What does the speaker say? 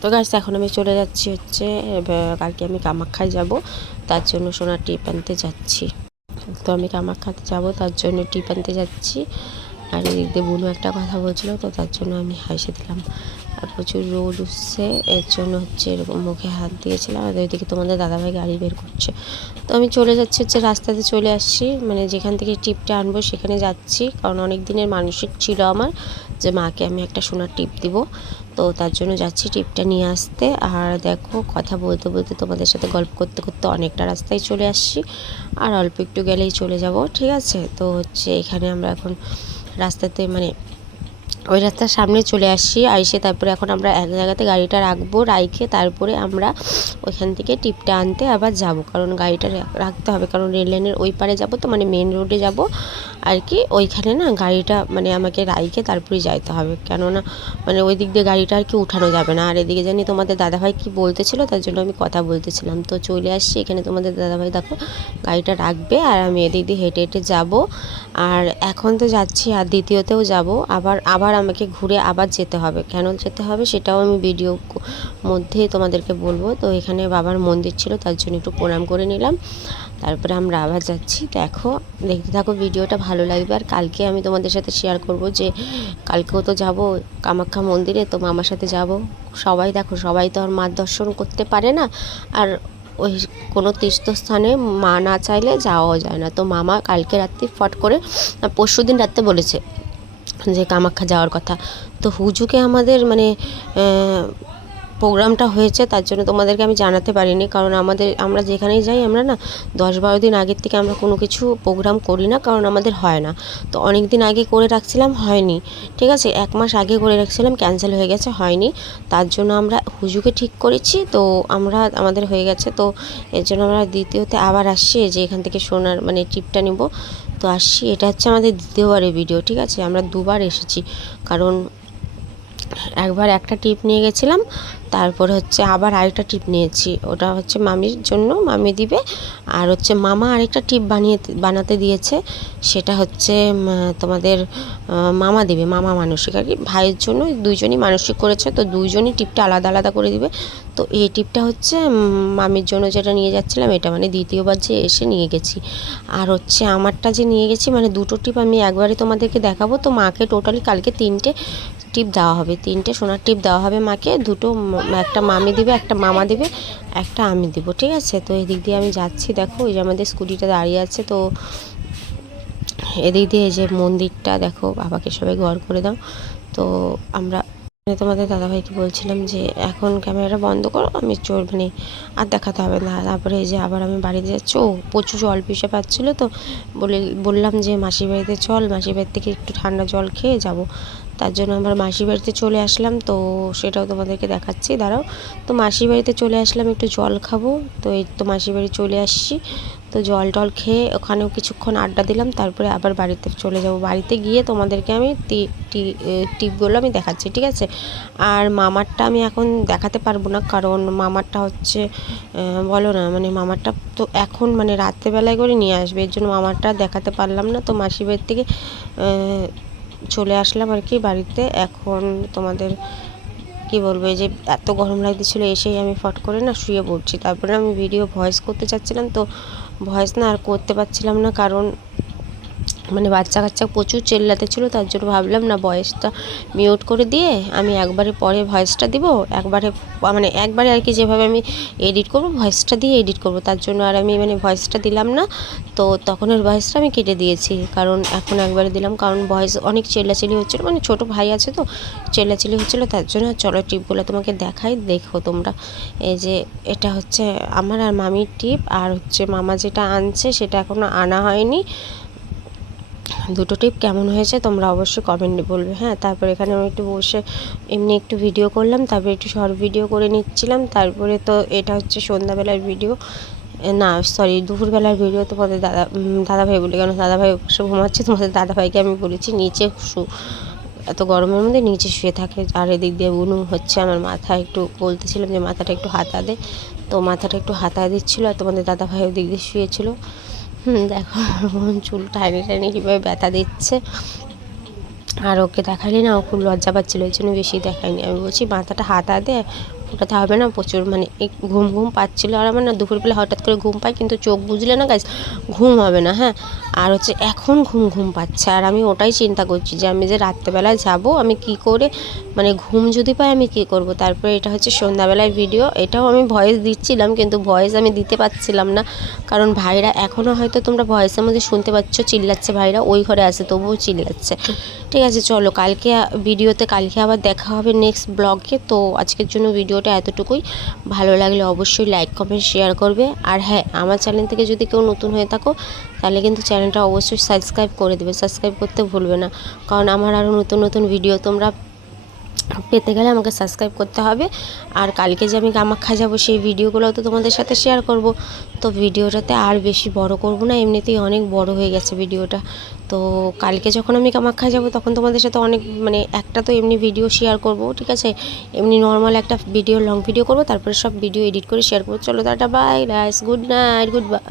তো গাছ এখন আমি চলে যাচ্ছি হচ্ছে কালকে আমি কামাখ্যায় যাব, তার জন্য সোনার টিপ আনতে যাচ্ছি। তো আমি কামাখ্যাতে যাব, তার জন্য টিপ আনতে যাচ্ছি। আর এদিক দিয়ে একটা কথা বলছিল, তো তার জন্য আমি হাসে দিলাম। আর প্রচুর রোদ উঠছে, এর জন্য হচ্ছে এরকম মুখে হাত দিয়েছিলাম। আর ওইদিকে তোমাদের দাদাভাই গাড়ি বের করছে। তো আমি চলে যাচ্ছি হচ্ছে রাস্তাতে চলে আসছি। মানে যেখান থেকে টিপটা আনব সেখানে যাচ্ছি। কারণ অনেক দিনের মানসিক ছিল আমার যে, মাকে আমি একটা সোনার টিপ দিব। তো তার জন্য যাচ্ছি টিপটা নিয়ে আসতে। আর দেখো, কথা বলতে বলতে তোমাদের সাথে গল্প করতে করতে অনেকটা রাস্তায় চলে আসছি। আর অল্প একটু গেলেই চলে যাব, ঠিক আছে? তো হচ্ছে এখানে আমরা এখন রাস্তাতে মানে ওই রাস্তার সামনে চলে আসছি এসে তারপরে এখন আমরা এক জায়গাতে গাড়িটা রাখব, রাইখে তারপরে আমরা ওইখান থেকে টিপটা আনতে আবার যাব। কারণ গাড়িটা রাখতে হবে, কারণ রেল লাইনের ওই পারে যাব তো মানে মেন রোডে যাব। আর কি ওইখানে না গাড়িটা মানে আমাকে রাইখে তারপরে যাইতে হবে। কেননা মানে ওই দিক দিয়ে গাড়িটা আর কি উঠানো যাবে না। আর এদিকে জানি তোমাদের দাদাভাই কি বলতেছিল, তার জন্য আমি কথা বলতেছিলাম। তো চলে আসছি, এখানে তোমাদের দাদাভাই দেখো গাড়িটা রাখবে আর আমি এদিক দিয়ে হেঁটে হেঁটে যাব। আর এখন তো যাচ্ছি আর দ্বিতীয়তেও যাব। আবার আবার আমাকে ঘুরে আবার যেতে হবে। কেন যেতে হবে সেটাও আমি ভিডিও মধ্যে তোমাদেরকে বলব। তো এখানে বাবার মন্দির ছিল, তার জন্য একটু প্রণাম করে নিলাম। তারপরে আমরা আবার যাচ্ছি। দেখো, দেখতে থাকো ভিডিওটা ভালো লাগবে। আর কালকে আমি তোমাদের সাথে শেয়ার করব যে, কালকেও তো যাব কামাখ্যা মন্দিরে, তো মামার সাথে যাব। সবাই দেখো, সবাই তো আর মার দর্শন করতে পারে না। আর ওই কোনো তীর্থস্থানে মা না চাইলে যাওয়াও যায় না। তো মামা কালকে রাত্রি ফট করে পরশু দিন রাত্রে বলেছে যে কামাখ্যা যাওয়ার কথা। তো হুজুকে আমাদের মানে প্রোগ্রামটা হয়েছে, তার জন্য তোমাদেরকে আমি জানাতে পারিনি। কারণ আমাদের, আমরা যেখানেই যাই, আমরা না দশ বারো দিন আগের থেকে আমরা কোনো কিছু প্রোগ্রাম করি না, কারণ আমাদের হয় না। তো অনেক দিন আগে করে রাখছিলাম, হয়নি। ঠিক আছে? এক মাস আগে করে রাখছিলাম, ক্যান্সেল হয়ে গেছে, হয়নি। তার জন্য আমরা হুজুকে ঠিক করেছি, তো আমরা, আমাদের হয়ে গেছে। তো এর জন্য আমরা দ্বিতীয়তে আবার আসছি যে এখান থেকে সোনার মানে টিপটা নেব। তো আসছি, এটা হচ্ছে আমাদের দ্বিতীয়বারের ভিডিও, ঠিক আছে? আমরা দুবার এসেছি। কারণ একবার একটা টিপ নিয়ে গেছিলাম, তারপর হচ্ছে আবার আরেকটা টিপ নিয়েছি। ওটা হচ্ছে মামির জন্য, মামি দিবে। আর হচ্ছে মামা আরেকটা টিপ বানিয়ে, বানাতে দিয়েছে, সেটা হচ্ছে তোমাদের মামা দেবে, মামা মানসিক, আর কি ভাইয়ের জন্য দুইজনই মানসিক করেছে, তো দুইজনই টিপটা আলাদা আলাদা করে দিবে। তো এই টিপটা হচ্ছে মামির জন্য যেটা নিয়ে যাচ্ছিলাম, এটা মানে দ্বিতীয়বার যে এসে নিয়ে গেছি। আর হচ্ছে আমারটা যে নিয়ে গেছি মানে দুটো টিপ আমি একবারে তোমাদেরকে দেখাবো। তো মাকে টোটালি কালকে তিনটে টিপ দেওয়া হবে, তিনটে সোনার টিপ দেওয়া হবে মাকে, দুটো একটা মামি দিবে, একটা মামা দিবে একটা আমি দেব, ঠিক আছে? তো এদিক দিয়ে আমি যাচ্ছি, দেখো ওই যে আমাদের স্কুটিটা দাঁড়িয়ে আছে, তো এদিক দিয়ে এই যে মন্দিরটা, দেখো, বাবাকে সবাই ঘর করে দাও। তো আমরা মানে তোমাদের দাদাভাইকে বলছিলাম যে, এখন ক্যামেরাটা বন্ধ করো, আমি চোর মানে আর দেখাতে হবে না। তারপরে এই যে আবার আমি বাড়িতে যাচ্ছি, ও প্রচুর জল পিসে পাচ্ছিলো তো, বলে, বললাম যে, মাসির বাড়িতে চল, মাসির বাড়ি থেকে একটু ঠান্ডা জল খেয়ে যাব। তার জন্য আমরা মাসির বাড়িতে চলে আসলাম, তো সেটাও তোমাদেরকে দেখাচ্ছি। দাঁড়াও, তো মাসির বাড়িতে চলে আসলাম, একটু জল খাব। তো এই তো মাসির বাড়ি চলে আসছি। তো জল টল খেয়ে ওখানেও কিছুক্ষণ আড্ডা দিলাম, তারপরে আবার বাড়িতে চলে যাব। বাড়িতে গিয়ে তোমাদেরকে আমি টিপগুলো আমি দেখাচ্ছি, ঠিক আছে? আর মামারটা আমি এখন দেখাতে পারব না, কারণ মামারটা হচ্ছে বলো না মানে মামারটা তো এখন মানে রাত্রেবেলায় করে নিয়ে আসবে, এর জন্য মামারটা দেখাতে পারলাম না। তো মাসির বাড়ির থেকে চলে আসলাম আর কি বাড়িতে। এখন তোমাদের কি বলব যে এত গরম লাগতেছিল, এসেই আমি ফট করে না শুয়ে পড়ছি। তারপরে আমি ভিডিও ভয়েস করতে চাচ্ছিলাম, তো ভয়েস না আর করতে পারছিলাম না, কারণ মানে বাচ্চা কাচ্চা প্রচুর চেল্লাতে ছিল, তার জন্য ভাবলাম, না ভয়েসটা মিউট করে দিয়ে আমি একবারে পরে ভয়েসটা দিব, একবারে মানে একবারে আর কি যেভাবে আমি এডিট করব ভয়েসটা দিয়ে এডিট করব। তার জন্য আর আমি মানে ভয়েসটা দিলাম না। তো তখনের ভয়েসটা আমি কেটে দিয়েছি, কারণ এখন একবারে দিলাম, কারণ ভয়েস অনেক চেল্লাচিলি হচ্ছিল মানে ছোট ভাই আছে তো, চেল্লাচিলি হচ্ছিল, তার জন্য চলো টিপগুলো তোমাকে দেখাই, দেখো তোমরা। এই যে এটা হচ্ছে আমার আর মামির টিপ আর হচ্ছে মামা যেটা আনছে সেটা এখনও আনা হয়নি। দুটো টিপ কেমন হয়েছে তোমরা অবশ্যই কমেন্টে বলবে। হ্যাঁ তারপর এখানে আমি একটু বসে এমনি একটু ভিডিও করলাম, তারপরে একটু শর্ট ভিডিও করে নিচ্ছিলাম, তারপরে তো এটা হচ্ছে সন্ধ্যাবেলার ভিডিও না সরি দুপুরবেলার ভিডিও তো তোমাদের দাদা দাদাভাই বলে, কেন দাদাভাই সব ঘুমাচ্ছে, তোমাদের দাদাভাইকে আমি বলেছি, নিচে শু এত গরমের মধ্যে নিচে শুয়ে থাকে, আর এদিক দিয়ে বুনু হচ্ছে, আমার মাথা একটু বলতেছিলাম যে মাথাটা একটু হাতা দে। তো মাথাটা একটু হাতা দিচ্ছিল, আর তোমাদের দাদাভাই ওদিক দিয়ে শুয়েছিল। দেখো চুল টাইনে টাইনে কীভাবে ব্যথা দিচ্ছে। আর ওকে দেখালি না, ও খুব লজ্জা পাচ্ছিলো, ওই জন্য বেশি দেখায়নি। আমি বলছি, মাথাটা হাতা দে ওটাতে হবে না, প্রচুর মানে ঘুম ঘুম পাচ্ছিলো আর আমার না দুপুরবেলা হঠাৎ করে ঘুম পায়, কিন্তু চোখ বুঝলে না গাইজ ঘুম হবে না হ্যাঁ। আর হচ্ছে এখন ঘুম ঘুম পাচ্ছে, আর আমি ওটাই চিন্তা করছি যে আমি যে রাত্রেবেলায় যাব, আমি কি করে মানে ঘুম যদি পাই আমি কী করব? তারপরে এটা হচ্ছে সন্ধ্যাবেলায় ভিডিও এটাও আমি ভয়েস দিচ্ছিলাম, কিন্তু ভয়েস আমি দিতে পারছিলাম না। কারণ ভাইরা এখনও হয়তো তোমরা ভয়েসের মধ্যে শুনতে পাচ্ছ, চিল্লাচ্ছে, ভাইরা ওই ঘরে আছে, তবুও চিল্লাচ্ছে। ঠিক আছে, চলো কালকে ভিডিওতে কালকে আবার দেখা হবে নেক্সট ব্লগে তো আজকের জন্য ভিডিওটা এতটুকুই। ভালো লাগলে অবশ্যই লাইক কমেন্ট শেয়ার করবে। আর হ্যাঁ আমার চ্যানেল থেকে যদি কেউ নতুন হয়ে থাকো, তাহলে কিন্তু চ্যানেলটা অবশ্যই সাবস্ক্রাইব করে দেবে। সাবস্ক্রাইব করতে ভুলবে না। কারণ আমার আরও নতুন নতুন ভিডিও তোমরা পেতে গেলে আমাকে সাবস্ক্রাইব করতে হবে। আর কালকে যে আমি কামাখ্যা যাব, সেই ভিডিওগুলো তো তোমাদের সাথে শেয়ার করব। তো ভিডিওটাতে আর বেশি বড় করব না, এমনিতেই অনেক বড় হয়ে গেছে ভিডিওটা। তো কালকে যখন আমি কামাখ্যা যাব, তখন তোমাদের সাথে অনেক মানে একটা তো এমনি ভিডিও শেয়ার করব, ঠিক আছে? এমনি নর্মাল একটা ভিডিও লং ভিডিও করব, তারপরে সব ভিডিও এডিট করে শেয়ার করব। চলো tata bye rice good night good bye